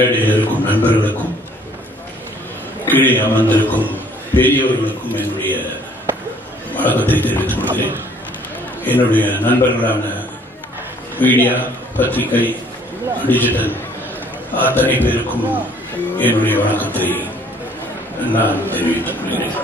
மேடையில் இருக்கும் நண்பர்களுக்கும் கீழே அமர்ந்திருக்கும் பெரியவர்களுக்கும் என்னுடைய வணக்கத்தை தெரிவித்துக் கொள்கிறேன். என்னுடைய நண்பர்களான மீடியா, பத்திரிகை, டிஜிட்டல் அத்தனை பேருக்கும் என்னுடைய வணக்கத்தை நான் தெரிவித்துக் கொள்கிறேன்.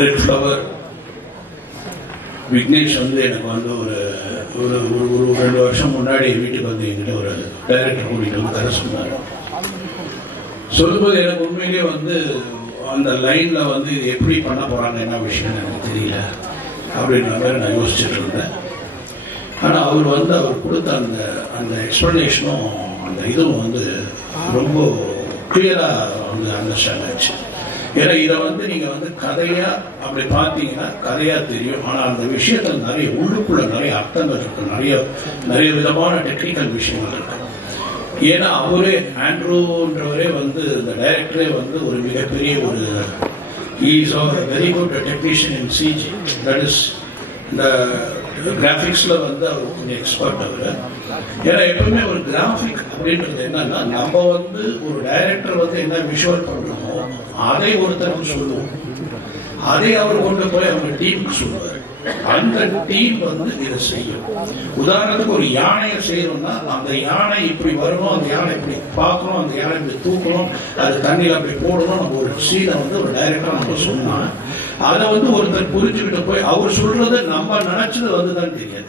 ரெட் ஃப்ளவர் விக்னேஷ் எனக்கு ஒரு 2 வருஷம் முன்னாடி வீட்டுக்கு வந்து என்கிட்ட ஒரு டைரக்டர் கூட்டிட்டு வந்து தர சொன்னார். சொல்லும்போது எனக்கு உண்மையிலேயே அந்த லைன்ல இது எப்படி பண்ண போறாங்க, என்ன விஷயம் எனக்கு தெரியல அப்படின்ற மாதிரி நான் யோசிச்சுட்டு இருந்தேன். ஆனா அவர் அவர் கொடுத்த அந்த எக்ஸ்பிளனேஷனும் அந்த இதுவும் ரொம்ப கிளியரா அண்டர்ஸ்டாண்ட் ஆச்சு. ஏன்னா இதை நீங்க கதையா அப்படி பார்த்தீங்கன்னா கதையா தெரியும். ஆனா அந்த விஷயத்துல நிறைய உள்ளுக்குள்ள நிறைய அர்த்தங்கள் இருக்கு, நிறைய விதமான டெக்னிக்கல் விஷயங்கள் இருக்கு. ஏன்னா அவரே ஆண்ட்ரூன்றவரே இந்த டைரக்டரே ஒரு மிகப்பெரிய ஒரு very good technician in CG, that is இந்த கிராபிக்ஸ்ல அவர் கொஞ்சம் எக்ஸ்பர்ட் அவர். ஏன்னா எப்பவுமே ஒரு கிராபிக் அப்படின்றது என்னன்னா நம்ம ஒரு டைரக்டர் என்ன விஷுவல் பண்றோமோ அதை ஒருத்தருக்கு சொல்லுவோம், அதை அவர் கொண்டு போய் அவங்க டீமுக்கு சொல்லுவார். அந்த டீம் இதை செய்யும். உதாரணத்துக்கு ஒரு யானையை செய்யணும்னா அந்த யானை இப்படி வரணும், அந்த யானை இப்படி பார்க்கணும், அந்த யானை இப்படி தூக்கணும், அது தண்ணியில் அப்படி போடணும். நம்ம ஒரு சீனை ஒரு டைரக்டர் நம்ம சொன்னா அதை ஒருத்தர் புரிஞ்சுக்கிட்டு போய் அவர் சொல்றது நம்ம நினைச்சது தான் தெரியாது.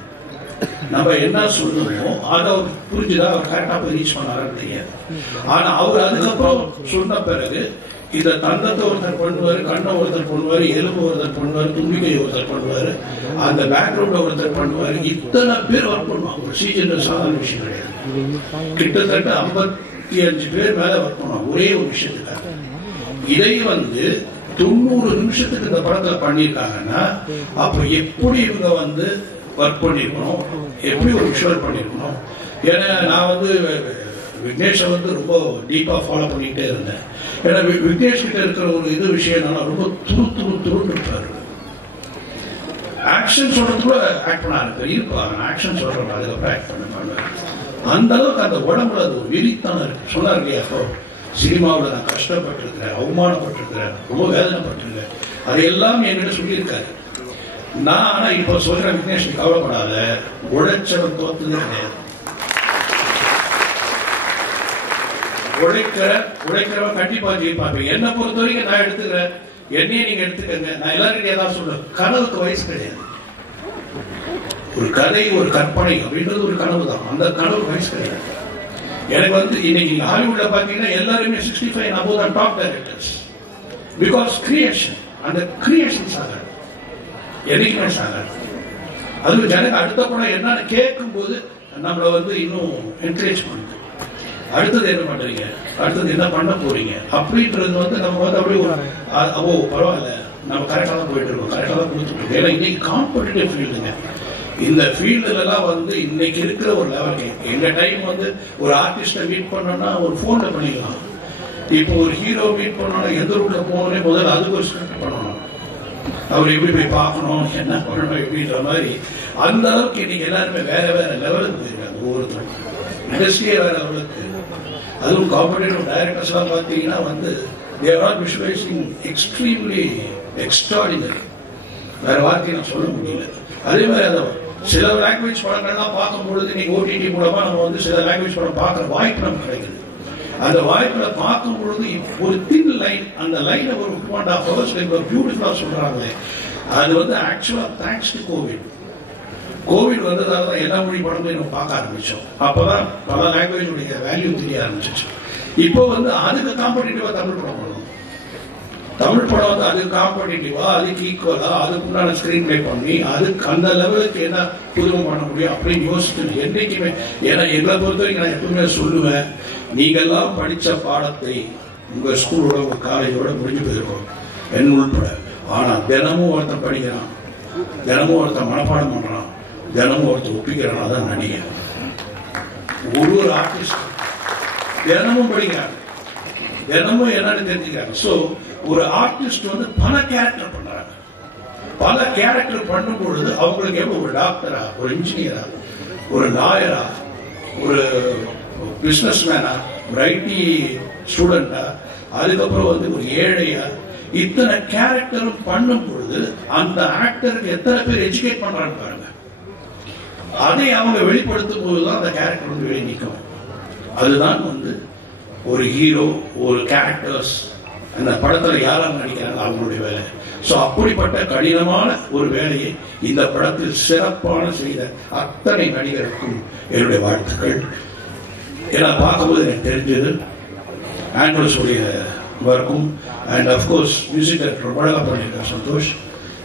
நம்ம என்ன சொல்லணுமோ அதை புரிஞ்சுதா அவர் கரெக்டா போய் ரீச் பண்ணாருன்னு தெரியாது. ஆனா அவர் அதுக்கப்புறம் சொன்ன பிறகு இத தந்தத்தை ஒருத்தர் பண்ணுவாரு, கண்ணை ஒருத்தர் பண்ணுவாரு, எலும்பு ஒருத்தர் பண்ணுவாரு, தும்பிக்கை ஒருத்தர் பண்ணுவாரு, அந்த பேக்ரவுண்ட ஒருத்தர் பண்ணுவாரு. இத்தனை பேர் ஒர்க் பண்ணுவாங்க. ஒரு சீஜன் சாதாரண விஷயம் கிடையாது. கிட்டத்தட்ட 55 பேர் மேல ஒர்க் பண்ணுவாங்க ஒரே ஒரு விஷயத்துக்காக. இதை 90 நிமிஷத்துக்கு இந்த படத்துல பண்ணிருக்காங்கன்னா அப்ப எப்படி இவங்க ஒர்க் பண்ணிருக்கணும், எப்படி ஒரு விஷுவல் பண்ணிருக்கணும். ஏன்னா நான் விக்னேஷ் ரொம்ப டீப்பா ஃபாலோ பண்ணிக்கிட்டே இருந்தேன். ஏன்னா விக்னேஷ் கிட்ட இருக்கிற ஒரு விஷயம் ரொம்ப துரு இருப்பாரு. ஆக்ஷன் சொல்றது கூட ஆக்ட் பண்ண இருப்பாரு, ஆக்ஷன் சொல்றாங்க அதுக்கப்புறம் ஆக்ட் பண்ணுவாங்க. அந்த அளவுக்கு அந்த உடம்புல அது ஒரு வெறித்தனம் இருக்கு. சொன்னார் இல்லையா, சினிமாவில் நான் கஷ்டப்பட்டிருக்கிறேன், அவமானப்பட்டிருக்கிறேன், ரொம்ப வேதனைப்பட்டிருக்கேன், அதையெல்லாம் என்கிட்ட சொல்லியிருக்காரு. நான் ஆனா இப்ப சொல்ற விக்னேஷ் கவலைப்படாத, உழைச்சவன் தோத்ததே கிடையாது. உழைக்கிறவன் கண்டிப்பா ஜெயிப்பாங்க. என்னை பொறுத்த வரைக்கும் நான் எடுத்துக்கிறேன், என்னையே நீங்க எடுத்துக்கங்க. நான் எல்லாரும் ஏதாவது சொல்றேன், கனவுக்கு வயசு கிடையாது. ஒரு கதை, ஒரு கற்பனை அப்படின்றது ஒரு கனவு தான். அந்த கனவு வயசு கிடையாது. எனக்கு இன்னைக்கு ஹாலிவுட்ல பாத்தீங்கன்னா எல்லாருமே 65 above than top directors because creation, அந்த கிரியேஷன் சாகாது, என்னைக்குமே சாகாது. அது ஜனங்க அடுத்த படம் என்னன்னு கேட்கும் போது நம்மள இன்னும் என்கரேஜ் பண்ணுது. அடுத்தது என்ன பண்றீங்க, அடுத்தது என்ன பண்ண போறீங்க அப்படின்றது நம்ம அப்படியே பரவாயில்ல, நம்ம கரெக்டா தான் போயிட்டு இருக்கோம், கரெக்டா தான் கொடுத்துட்டு இருக்கோம். ஏன்னா இன்னைக்கு காம்படிட்டிவ் ஃபீல்டுங்க. இந்த ஃபீல்டுல எல்லாம் இன்னைக்கு இருக்கிற ஒரு லெவல். எங்க டைம் ஒரு ஆர்டிஸ்ட மீட் பண்ணோம்னா ஒரு போன்ல பண்ணிக்கலாம். இப்போ ஒரு ஹீரோ மீட் பண்ணோம்னா எந்த ரூட்ல போகணும்னே முதல்ல அதுக்கு ஒரு ஸ்கிரிப்ட் பண்ணணும், அவர் எப்படி போய் பார்க்கணும், என்ன பண்ணணும் எப்படின்ற மாதிரி. அந்த அளவுக்கு இன்னைக்கு எல்லாருமே வேற வேற லெவலுக்கு போயிருக்காங்க. ஒவ்வொருத்தரும் இண்டஸ்ட்ரியே வேற லெவலுக்கு. அதுவும் காம்படிட்டிவ் டைரக்டர்ஸ் எல்லாம் பாத்தீங்கன்னா they are not visualizing extremely extraordinary. வேற வார்த்தையை நான் சொல்ல முடியல. அதே மாதிரி சில லாங்குவேஜ் படங்கள்லாம் பார்க்கும்பொழுது நீங்க ஓடிடி மூலமா நம்ம சில லாங்குவேஜ் படம் பார்க்குற வாய்ப்பு நமக்கு கிடைக்குது. அந்த வாய்ப்புல பார்க்கும் பொழுது ஒரு தின் லைன், அந்த லைனை ஒரு 2.5 hours பியூட்டிஃபுல்லா சொல்றாங்களே, அது ஆக்சுவலா தேங்க்ஸ் டு கோவிட் வந்ததால தான் எல்லா மொழி படமும் நம்ம பார்க்க ஆரம்பிச்சோம். அப்பதான் பல லாங்குவேஜ் உடைய வேல்யூ தெரிய ஆரம்பிச்சிச்சு. இப்போ அதுக்கு காம்படிட்டிவா தமிழ் படம் பண்ணணும். தமிழ் படம் அதுக்கு காம்படிட்டிவா, அதுக்கு ஈக்குவலா, அதுக்கு உண்டான ஸ்கிரீன் பிளே பண்ணி அதுக்கு அந்த லெவலுக்கு என்ன புதுமை பண்ண முடியும் அப்படின்னு யோசிச்சு என்னைக்குமே. ஏன்னா எங்களை பொறுத்த வரைக்கும் நான் எப்பவுமே சொல்லுவேன், நீங்கெல்லாம் படிச்ச பாடத்தை உங்க ஸ்கூலோட உங்க காலேஜோட முடிஞ்சு போயிருக்கோம், என் உள்பட. ஆனா தினமும் ஒருத்தன் படிக்கிறான், தினமும் ஒருத்தன் மனப்பாடம் பண்றான், தினமும் ஒருத்தர் ஒப்பிக்கிறான். அதான் நடிகை. ஒரு ஆர்டிஸ்ட் தினமும் படிக்கிறாங்க, தினமும் என்னன்னு தெரிஞ்சுக்கிறாங்க. சோ ஒரு ஆர்டிஸ்ட் பல கேரக்டர் பண்றாங்க. பல கேரக்டர் பண்ணும் பொழுது அவங்களுக்கு ஒரு டாக்டரா, ஒரு இன்ஜினியரா, ஒரு லாயரா, ஒரு பிசினஸ் மேனா, ஐடி ஸ்டூடெண்டா, அதுக்கப்புறம் வந்து ஒரு ஏழையா, இத்தனை கேரக்டரும் பண்ணும் பொழுது அந்த ஆக்டருக்கு எத்தனை பேர் எஜுகேட் பண்றான்னு பாருங்க. அதை அவங்க வெளிப்படுத்தும் போதுதான் அந்த கேரக்டர் வந்து வெளியே நிற்கும். அதுதான் வந்து ஒரு ஹீரோ, ஒரு கேரக்டர்ஸ் அந்த படத்துல யாரும் நடிக்கிறாங்க அவங்களுடைய வேலை. சோ அப்படிப்பட்ட கடினமான ஒரு வேலையை இந்த படத்தில் சிறப்பான செய்த அத்தனை நடிகருக்கும் என்னுடைய வாழ்த்துக்கள். ஏன்னா பார்க்கும்போது எனக்கு தெரிஞ்சது ஆண்ட்ரூஸ் உடைய ஒர்க்கும் அண்ட் அப்கோர்ஸ் மியூசிக் டைரக்டர் ரொம்ப அழகா பண்ணியிருக்கார் சந்தோஷ்.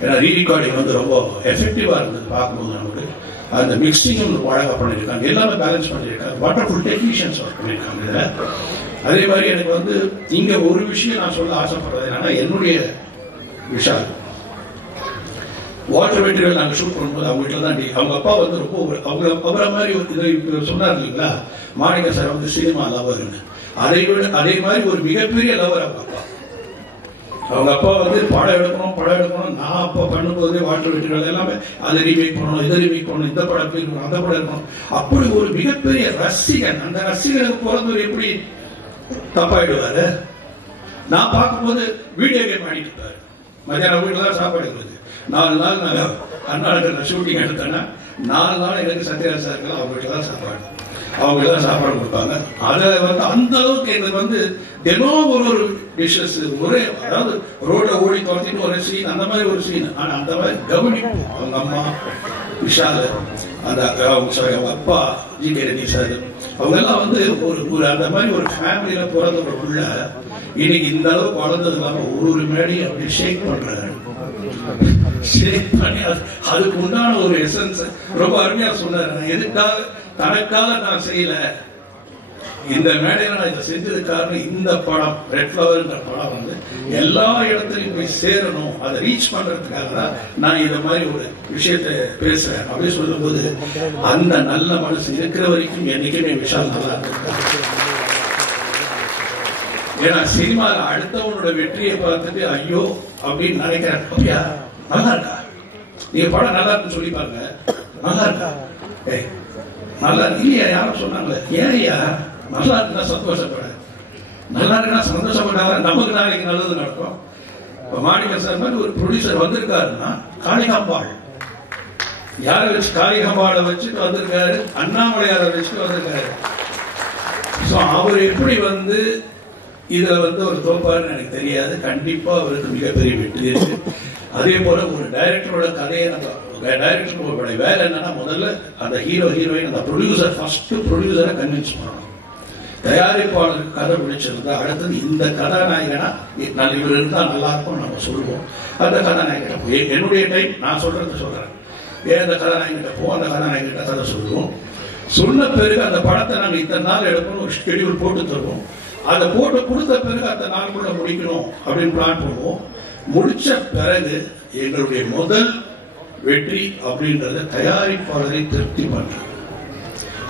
ஏன்னா ரீரெக்கார்டிங் வந்து ரொம்ப எஃபெக்டிவா இருந்தது பார்க்கும்போது. நமக்கு அந்த மிக்சிங்கும் ரொம்ப அழகா பண்ணியிருக்காங்க, எல்லாமே பேலன்ஸ் பண்ணியிருக்காங்க, வண்டர்ஃபுல் டெக்னீஷியன்ஸ் ஒர்க் பண்ணியிருக்காங்க இதுல. அதே மாதிரி எனக்கு வந்து இங்க ஒரு விஷயம் நான் சொல்ல ஆசைப்படுறது என்னன்னா, என்னுடைய விஷால் வாட்டர் மெட்டீரியல் நாங்கள் ஷூட் பண்ணும்போது அவங்க வீட்டில் தான் அவங்க அப்பா வந்து ரொம்ப அவரை மாதிரி சொன்னார் இல்லைங்களா, மாணிக்க சார் வந்து சினிமா லவர்னு. அதே மாதிரி ஒரு மிகப்பெரிய லவர் அவங்க அப்பா. அவங்க அப்பா வந்து படம் எடுக்கணும். நான் அப்பா பண்ணும்போது வாட்டர் மெட்டீரியல் எல்லாமே அதை ரீமேக் பண்ணணும், இதை ரீமேக் பண்ணணும், இந்த படம் இருக்கணும், அந்த படம் இருக்கணும். அப்படி ஒரு மிகப்பெரிய ரசிகன். அந்த ரசிகனுக்கு பிறந்தவர் எப்படி தப்பாயிடுவாரு? நான் பார்க்கும்போது வீடியோ கேம் ஆடிட்டு இருப்பாரு. மத்தியானம் வீட்டில் தான் சாப்பாடு இருக்குது. 4 நாள் நான் கர்நாடகத்தில் ஷூட்டிங் எடுத்தேன்னா 4 நாள் எனக்கு சத்யராஜ் சாருக்கெல்லாம் அவங்க வீட்டில் தான் சாப்பாடு, அவங்க தான் சாப்பாடு கொடுப்பாங்க. அதை வந்து அந்த அளவுக்கு எங்களுக்கு வந்து தினம் ஒரு டிஷஸ் ஒரே, அதாவது ரோட ஓடி துரத்திட்டு ஒரு சீன், அந்த மாதிரி ஒரு சீன். ஆனா அந்த மாதிரி கவனிப்பு அவங்க அம்மா விஷால், அந்த அவங்க அப்பா ஜி.கே. ரெட்டி சார், அவங்க எல்லாம் வந்து ஒரு அந்த மாதிரி ஒரு ஃபேமிலியில பிறந்த ஒரு புள்ள இன்னைக்கு இந்த அளவுக்கு வளர்ந்தது இல்லாம ஒரு மேடி அப்படி ஷேக் பண்றாரு. ஷேக் பண்ணி அதுக்கு உண்டான ஒரு எசன்ஸ் ரொம்ப அருமையா சொன்னாரு. எதுக்காக தனக்காக நான் செய்யல, இந்த மேடையில நான் இதை செஞ்சது காரணம் இந்த படம் ரெட் ஃபிளவர்ன்ற படம் வந்து எல்லா இடத்துலையும் போய் சேரணும், அதை ரீச் பண்றதுக்காக தான் நான் இந்த மாதிரி ஒரு விஷயத்தை பேசுறேன் அப்படின்னு சொல்லும் போது அந்த நல்ல மனசு இருக்கிற வரைக்கும் என்னைக்குமே விஷால் நல்லா இருக்கு. ஏன்னா சினிமால அடுத்தவனோட வெற்றியை பார்த்துட்டு ஐயோ அப்படின்னு நினைக்கிறேன். அப்படியா, நல்லா இருக்கா, நீங்க படம் நல்லா இருக்குன்னு சொல்லி பாருங்க, நல்லா இருக்கா, நல்லா இல்லையா, யாரும் சொன்னாங்களே, ஏன் ஐயா நல்லா இருக்குன்னா சந்தோஷப்பட, நல்லா இருக்குன்னா சந்தோஷப்பட்டாங்க, நமக்கு நாளைக்கு நல்லது நடக்கும். இப்ப மாணிக்க சார் மாதிரி ஒரு ப்ரொடியூசர் வந்திருக்காருன்னா காளிகாம்பாள் யாரை வச்சு, காளிகாம்பாளை வச்சுட்டு வந்திருக்காரு, அண்ணாமலையாரை வச்சுட்டு வந்திருக்காரு. சோ அவர் எப்படி வந்து இதுல வந்து ஒரு தோப்பாருன்னு எனக்கு தெரியாது. கண்டிப்பா அவருக்கு மிகப்பெரிய வெற்றி இருக்கு. அதே போல ஒரு டைரக்டரோட கதையை டைரக்டரோட வேலை என்னன்னா, முதல்ல அந்த ஹீரோ ஹீரோயின் அந்த ப்ரொடியூசர் ஃபர்ஸ்ட் ப்ரொடியூசரை கன்வின்ஸ் பண்ணணும். தயாரிப்பாளருக்கு கதை பிடிச்சிருந்தா அடுத்தது இந்த கதாநாயகனா இவர் இருந்தா நல்லா இருக்கும் நம்ம சொல்லுவோம். அந்த கதாநாயகிட்ட என்னுடைய டைம் நான் சொல்றேன், ஏன் அந்த கதாநாயகிட்ட போ, அந்த கதாநாயகிட்ட கதை சொல்லுவோம். சொன்ன பிறகு அந்த படத்தை நாங்க இத்தனை நாள் எடுக்கணும் ஒரு ஷெட்யூல் போட்டு தருவோம். அதை போட்டு கொடுத்த பிறகு அந்த நாளுக்குள்ள முடிக்கணும் அப்படின்னு பிளான் பண்ணுவோம். முடிச்ச பிறகு எங்களுடைய முதல் வெற்றி அப்படின்றத தயாரிப்பாளரை திருப்தி பண்றது.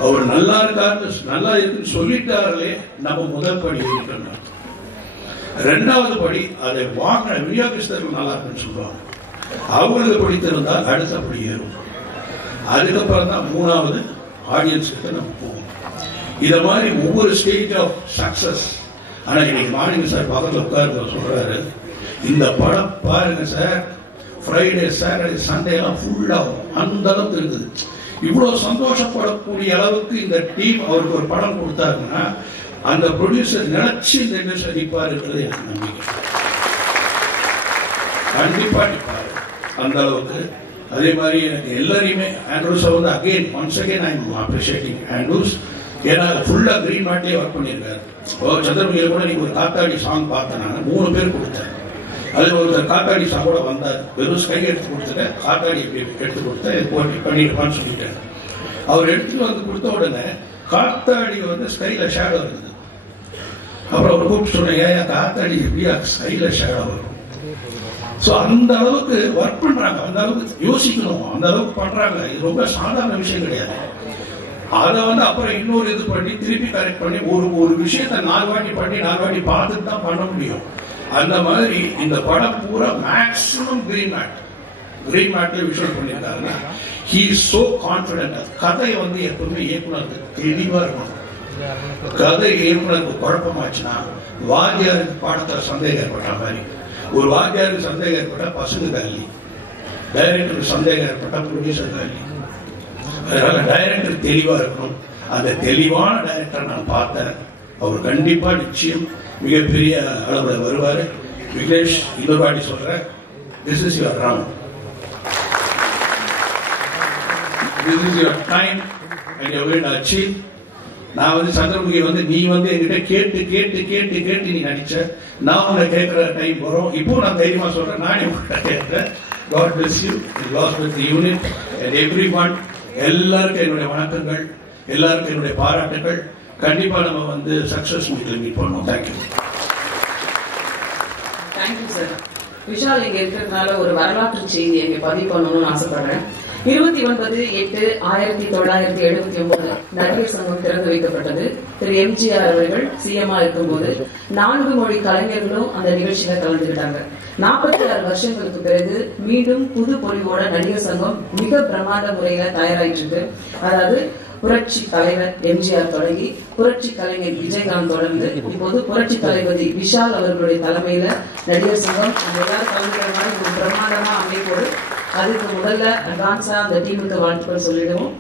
அவர் நல்லா இருக்காரு, நல்லா இருக்குன்னு சொல்லிட்டார்களே நம்ம முதல் படி இருக்கணும். 2வது படி அதை வாங்கின விநியோகஸ்தர்கள் நல்லா இருக்குன்னு சொல்றாங்க, அவங்களுக்கு பிடித்திருந்தால் அடுத்த படி ஏறும். அதுக்கப்புறம் தான் 3வது ஆடியன்ஸ் கிட்ட நம்ம போவோம். இத மாதிரி ஒவ்வொரு ஸ்டேஜ் ஆஃப் சக்சஸ். ஆனா இன்னைக்கு மாணிக்க சார் பக்கத்துல உட்கார்ந்து சொல்றாரு, இந்த படம் பாருங்க சார், ஃப்ரைடே சாட்டர்டே சண்டே எல்லாம் ஃபுல்லா அந்த அளவுக்கு இருக்குது. இவ்வளவு சந்தோஷப்படக்கூடிய அளவுக்கு இந்த டீம் அவருக்கு ஒரு படம் கொடுத்தாருன்னா அந்த ப்ரொடியூசர் நினைச்சு இந்த இண்டஸ்ட்ரி நிற்பாருன்றது எனக்கு நம்பிக்கை. கண்டிப்பா நிற்பாரு அந்த அளவுக்கு. அதே மாதிரி எனக்கு எல்லாரையுமே ஆண்ட்ரூஸ் வந்து again once again I am appreciating Andrews. ஏன்னா ஃபுல்லா கிரீன் மேட்லயே ஒர்க் பண்ணியிருக்காரு. சந்திரமுகியில கூட நீங்க ஒரு காத்தாடி சாங் பார்த்தேன், 3 பேர் கொடுத்தாரு. அதுல ஒருத்தர் காத்தாடி சாங் கூட வந்தார், வெறும் ஸ்கை எடுத்து கொடுத்துட்டு காத்தாடி எடுத்து கொடுத்தேன் பண்ணிட்டுப்பான்னு சொல்லிட்டாரு. அவர் எடுத்துட்டு வந்து கொடுத்த உடனே காத்தாடி வந்து ஸ்கைல ஷேடோ இருக்குது. அப்புறம் அவர் கூப்பிட்டு சொன்னேன், ஏன் காத்தாடி எப்படியா ஸ்கைல ஷேடோ வரும்? சோ அந்த அளவுக்கு ஒர்க் பண்றாங்க, அந்த அளவுக்கு யோசிக்கணும், அந்த அளவுக்கு பண்றாங்க. இது ரொம்ப சாதாரண விஷயம் கிடையாது. அதை வந்து அப்புறம் இன்னொரு இது பண்ணி திருப்பி கரெக்ட் பண்ணி ஒரு விஷயத்தை 4 வாட்டி பண்ணி 4 வாட்டி பார்த்துட்டு தான் பண்ண முடியும். அந்த மாதிரி இந்த படம் பூரா மேக்சிமம் கிரீன் மேட்ல விஷுவல் பண்ணிருக்காங்க. He is so confident. கதை வந்து எப்பவுமே இயக்குனருக்கு தெளிவா இருக்கணும். கதை இயக்குனருக்கு குழப்பமாச்சுன்னா வாத்தியாருக்கு பாடத்துல சந்தேகம் ஏற்பட்ட மாதிரி, ஒரு வாத்தியாருக்கு சந்தேகம் ஏற்பட்டா பசங்க காலி, டைரக்டருக்கு சந்தேகம் ஏற்பட்டா ப்ரொடியூசர் காலி. அதனால டைரக்டர் தெளிவா இருக்கணும். அந்த தெளிவான டைரக்டர் நான் பார்த்தேன். அவர் கண்டிப்பா நிச்சயம் மிகப்பெரிய அளவுல வருவாரு. விக்னேஷ், இன்னொரு வாட்டி சொல்றேன், this is your round, this is your time and you will achieve. நான் சந்திரமுகி நீ என்கிட்ட கேட்டு கேட்டு கேட்டு கேட்டு நீ நடிச்ச, நான் உன்னை கேட்கிற டைம் வரும். இப்போ நான் தைரியமா சொல்றேன், நானே உங்கள்கிட்ட கேட்கிறேன். God bless you. You lost with the unit and everyone. எல்லாருக்கும் என்னுடைய வணக்கங்கள், எல்லாருக்கும் என்னுடைய பாராட்டுகள். கண்டிப்பா நம்ம சக்சஸ் மீட் பண்ணுவோம். தேங்க்யூ. Thank you sir. விஷால் இங்க இருக்கிறதுனால ஒரு வரலாற்று செய்தி இங்க பதிவு பண்ணணும்னு ஆசைப்படுறேன். 29/8/1979 நடிகர் சங்கம் திறந்து வைக்கப்பட்டது. திரு எம்ஜிஆர் அவர்கள் சிஎம்ஆ இருக்கும்போது 4 மொழி கலைஞர்களும் அந்த நிகழ்ச்சியில கலந்துகிட்டாங்க. 46 வருஷங்களுக்கு பிறகு மீண்டும் புது பொலிவோட நடிகர் சங்கம் மிக பிரமாண்ட முறையில தயாராயிட்டு இருக்கு. அதாவது புரட்சி தலைவர் எம்ஜிஆர் தொடங்கி புரட்சி கலைஞர் விஜயகாந்த் தொடர்ந்து இப்போது புரட்சி தளபதி விஷால் அவர்களுடைய தலைமையில நடிகர் சங்கம் எல்லாரும் கலந்துக்கிற மாதிரி ஒரு பிரமாண்டமா அமைப்போடு அதுக்கு முதல்ல அட்வான்ஸா அந்த டீமுக்கு வாழ்த்துக்கள் சொல்லிடுவோம்.